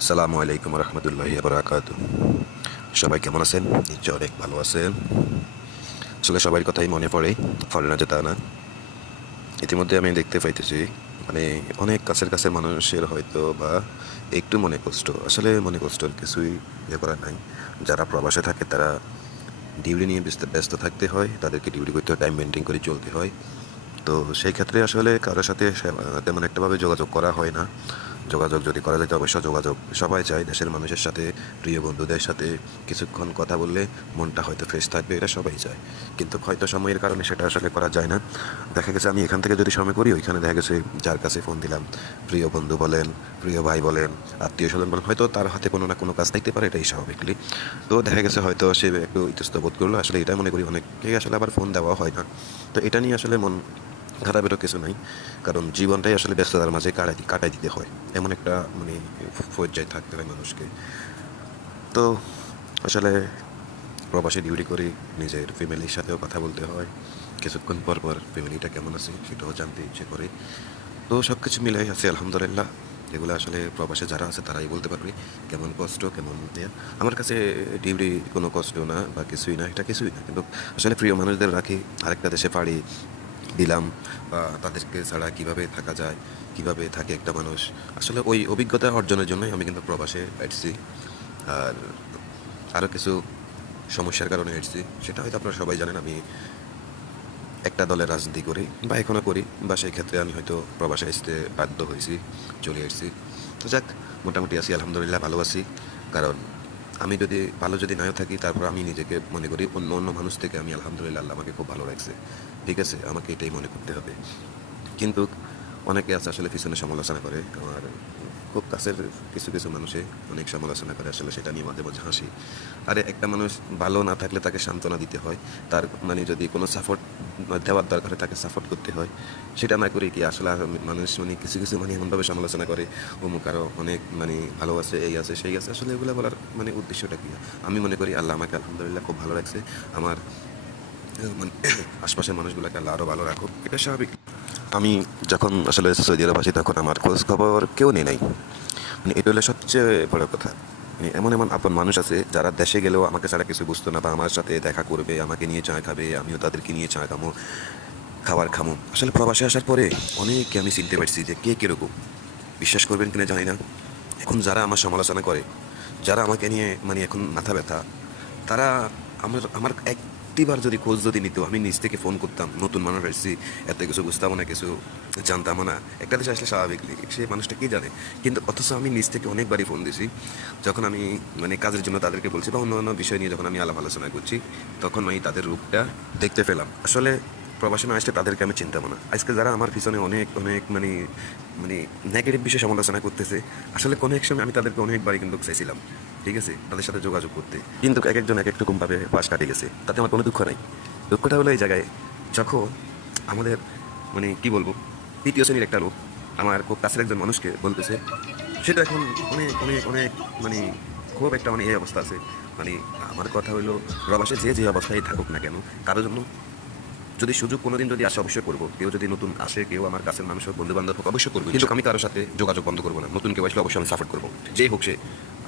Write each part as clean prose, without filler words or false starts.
আসসালামু আলাইকুম রহমতুল্লাহি বারাকাতুহু। সবাই কেমন আছেন? নিশ্চয় অনেক ভালো আছেন। আসলে সবার কথাই মনে পড়ে না যে তা না। ইতিমধ্যে আমি দেখতে পাইতেছি মানে অনেক কাছের কাছের মানুষের হয়তো বা একটু মনে কষ্ট, আসলে মনে কষ্টের কিছুই করার নাই। যারা প্রবাসে থাকে তারা ডিউটি নিয়ে ব্যস্ত ব্যস্ত থাকতে হয়, তাদেরকে ডিউটি করতে হয়, টাইম মেনটেন করে চলতে হয়। তো সেই ক্ষেত্রে আসলে কারোর সাথে তেমন একটাভাবে যোগাযোগ করা হয় না। যোগাযোগ যদি করা যায় তো অবশ্য যোগাযোগ সবাই চায় দেশের মানুষের সাথে, প্রিয় বন্ধুদের সাথে কিছুক্ষণ কথা বললে মনটা হয়তো ফ্রেশ থাকবে, এটা সবাই চায়। কিন্তু হয়তো সময়ের কারণে সেটা আসলে করা যায় না। দেখা গেছে আমি এখান থেকে যদি সময় করি, ওইখানে দেখা গেছে যার কাছে ফোন দিলাম, প্রিয় বন্ধু বলেন, প্রিয় ভাই বলেন, আত্মীয় স্বজন বলেন, হয়তো তার হাতে কোনো না কোনো কাজ থাকতে পারে, এটাই স্বাভাবিকলি। তো দেখা গেছে হয়তো সে একটু ইতস্তত বোধ করলো, আসলে এটা মনে করি অনেককে আসলে আবার ফোন দেওয়া হয় না। তো এটা নিয়ে আসলে মন খারাপেরও কিছু নাই, কারণ জীবনটাই আসলে ব্যস্ততার মাঝে কাটাই দিতে হয়, এমন একটা মানে পর্যায়ে থাকতে হয় মানুষকে। তো আসলে প্রবাসে ডিউটি করি, নিজের ফ্যামিলির সাথেও কথা বলতে হয়, কিছুক্ষণ পর পর ফ্যামিলিটা কেমন আছে সেটাও জানতে ইচ্ছে করে। তো সব কিছু মিলাই আছে আলহামদুলিল্লাহ। এগুলো আসলে প্রবাসে যারা আছে তারাই বলতে পারবে কেমন কষ্ট, কেমন ইয়ে। আমার কাছে ডিউটি কোনো কষ্ট না বা কিছুই না, এটা কিছুই না, কিন্তু আসলে প্রিয় মানুষদের রাখি আরেকটা দেশে পাড়ি দিলাম, বা তাদেরকে ছাড়া কিভাবে থাকা যায়, কিভাবে থাকে একটা মানুষ, আসলে ওই অভিজ্ঞতা অর্জনের জন্যই আমি কিন্তু প্রবাসে আসছি। আর আরও কিছু সমস্যার কারণে আসছি, সেটা হয়তো আপনারা সবাই জানেন। আমি একটা দলের রাজনীতি করি বা এখনও করি, বা সেই ক্ষেত্রে আমি হয়তো প্রবাসে আসতে বাধ্য হয়েছি, চলে আসছি। তো যাক, মোটামুটি আছি আলহামদুলিল্লাহ, ভালো আছি। কারণ আমি যদি ভালো যদি নাও থাকি, তারপর আমি নিজেকে মনে করি অন্য অন্য মানুষ থেকে আমি আলহামদুলিল্লাহ, আল্লাহ আমাকে খুব ভালো রাখছে। ঠিক আছে, আমাকে এটাই মনে করতে হবে। কিন্তু অনেকে আছে আসলে পিছনে সমালোচনা করে, আমার খুব কাছের কিছু কিছু মানুষে অনেক সমালোচনা করে, আসলে সেটা নিয়ে মাঝে মাঝে হাসি। আরে একটা মানুষ ভালো না থাকলে তাকে সান্ত্বনা দিতে হয়, তার মানে যদি কোনো সাপোর্ট দেওয়ার দরকার হয় তাকে সাপোর্ট করতে হয়। সেটা না করে কি আসলে আর মানুষ মানে কিছু কিছু মানে এমনভাবে সমালোচনা করে, অমুক আরও অনেক মানে ভালো আছে, এই আছে সেই আছে, আসলে এগুলো বলার মানে উদ্দেশ্যটা কি? আমি মনে করি আল্লাহ আমাকে আলহামদুলিল্লাহ খুব ভালো রাখছে। আমার মানে আশপাশের মানুষগুলোকে আল্লাহ আরও ভালো রাখুক, এটা স্বাভাবিক। আমি যখন আসলে সৌদি আরব আসি তখন আমার খোঁজ খবর কেউ নেই নাই, মানে এটা হলো সবচেয়ে বড় কথা। মানে এমন এমন আপন মানুষ আছে যারা দেশে গেলেও আমাকে ছাড়া কিছু বুঝতো না, বা আমার সাথে দেখা করবে, আমাকে নিয়ে চা খাবে, আমিও তাদেরকে নিয়ে চা খামো, খাবার খামো। আসলে প্রবাসে আসার পরে অনেককে আমি চিনতে পারছি যে কে কীরকম। বিশ্বাস করবেন কিনা জানি না, এখন যারা আমার সমালোচনা করে, যারা আমাকে নিয়ে মানে এখন মাথা ব্যথা, তারা আমার আমার একটিবার যদি খোঁজ যদি নিত, আমি নিজ থেকে ফোন করতাম, নতুন মানুষ আসছি, এত কিছু বুঝতাম না, কিছু জানতাম না, একটা দেশে আসলে স্বাভাবিকলি সে মানুষটা কী জানে। কিন্তু অথচ আমি নিজ থেকে অনেকবারই ফোন দিছি, যখন আমি মানে কাজের জন্য তাদেরকে বলছি বা অন্য অন্য বিষয় নিয়ে যখন আমি আলাপ আলোচনা করছি, তখন আমি তাদের রূপটা দেখতে পেলাম। আসলে প্রবাসে না আসলে তাদেরকে আমি চিন্তাম না। আজকে যারা আমার পিছনে অনেক অনেক মানে মানে নেগেটিভ বিষয়ে সমালোচনা করতেছে, আসলে কোনো এক সময় আমি তাদেরকে অনেকবারই কিন্তু চাইছিলাম, ঠিক আছে, তাদের সাথে যোগাযোগ করতে, কিন্তু এক একজন এক এক রকমভাবে পাশ কাটিয়ে গেছে, তাতে আমার কোনো দুঃখ নাই। দুঃখটা হলো এই জায়গায়, যখন আমাদের মানে কি বলবো, তৃতীয় শ্রেণীর একটা লোক আমার খুব কাছের একজন মানুষকে বলতেছে, সেটা এখন অনেক অনেক অনেক মানে খুব একটা মানে এই অবস্থা আছে। মানে আমার কথা হলো, প্রবাসে যে যে অবস্থায় থাকুক না কেন, কারোর জন্য যদি সুযোগ কোনোদিন যদি আসে অবশ্যই করবো। কেউ যদি নতুন আসে, কেউ আমার কাছের মানুষ হোক, বন্ধু বান্ধব হোক, অবশ্যই করবো, কিন্তু আমি কারোর সাথে যোগাযোগ বন্ধ করবো না। নতুন কেউ আসলে অবশ্যই আমি সাপোর্ট করবো, যেই হোক সে,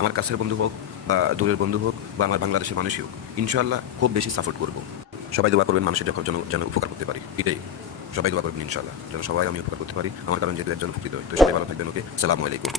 আমার কাছের বন্ধু হোক বা দূরের বন্ধু হোক বা আমার বাংলাদেশের মানুষই হোক, ইনশাআল্লাহ খুব বেশি সাপোর্ট করবো। সবাই দোয়া করবেন মানুষের যখন যেন উপকার করতে পারি, এটাই। সবাই দোয়া করবেন ইনশাআল্লাহ যেন সবাই আমি উপকার করতে পারি, আমার কারণ যেহেতু একজন উপকৃত হয়। তো সবাই ভালো থাকবেন, ওকে, আসসালামু আলাইকুম।